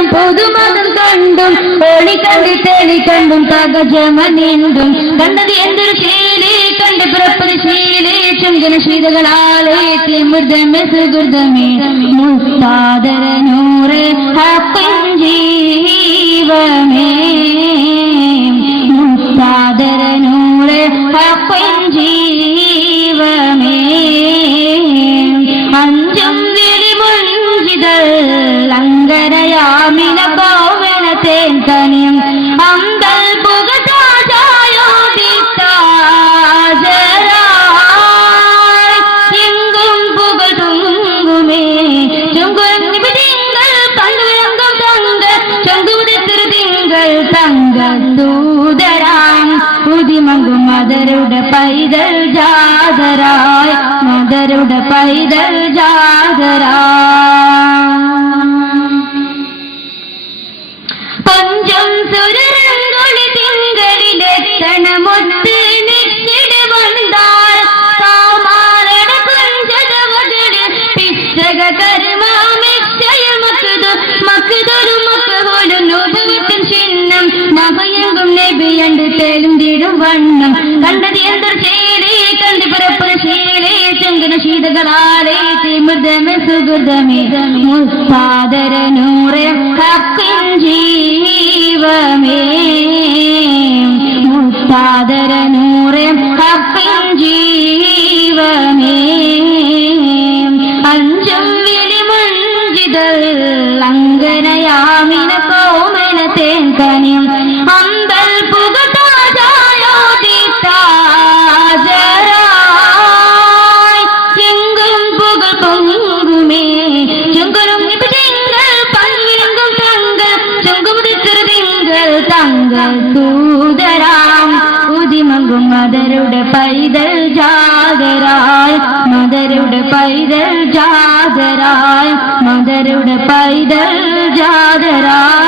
മതം പൊതുമതം കണ്ടും ഓളിക്കണ്ട് തേളിക്കണ്ടും തകജമനിണ്ടും കണ്ടത് എന്തൊരു ശീലി കണ്ട് പിറപ്പത് ശീലി ചുങ്കന ശീതകളാലേ തിമൃതമേ സുഹൃതമേ മുസ്താദര നൂറെ ഹഖിൻ ജീവമേ മുസ്താദര നൂറെ ഹഖിൻ ജീവമേ അഞ്ചും വിളിമുഞ്ചിതൾ അങ്കരയാമിന കോവന തേൻ തനിയും അമ്പൽ പുകതാജായോദിത്താജരായ് എങ്കും പുകൾ തുങ്കുമേ ചുങ്കുരം നിബിതിങ്കൾ പണ്ടുവിളങ്കും തങ്ക ചൊങ്കുതി തിരുതിങ്കൾ തങ്ക ദൂതരാം ഉദിമങ്കും മദരുടെ പൈതൽ ജാതരായ് മദരുടെ പൈതൽ ജാതരായ് പഞ്ചം സുരരങ്കുളി തിങ്കളിലെത്തണമൊത്ത് നിശ്ചിടമുണ്ടാൾ സാമാരണ കുഞ്ചതവതട് പിച്ചക കർമാമിക്ഷയമക്കതു മക്കതൊരു മക്കപോലും നോപവിട്ടും ചിഹ്നം നഭയങ്കും നബിയണ്ട് തേലും തീടും വണ്ണം കണ്ടത് എന്തൊരു ശീലി കണ്ട് പിറപ്പുര ശീലി ചുങ്കന ശീതകളാലേ തിമൃതമേ സുഹൃതമേ മുസ്താദര നൂറെ ഹഖിൻ ജീവമേ മുസ്താദര നൂറെ ഹഖിൻ ജീവമേ അഞ്ചും വിളിമുഞ്ചിതൾ അങ്കനയാമിന കോമന തേൻ കനിയും അമ്പൽ പുകതാജായോദിത്താജരായ് എങ്കും പുകൾ പൊങ്ങുമേ ചുങ്കുരും നിബിതിങ്കൾ പണ്ടുവിളങ്കും തങ്ക ചുങ്കുമുതി തിരുതിങ്കൾ തങ്ക ദൂതരാം ഉദിമങ്കും മദരുടെ പൈതൽ ജാതരായ് മദരുടെ പൈതൽ ജാതരായ് മദരുടെ പൈതൽ ജാതരായ്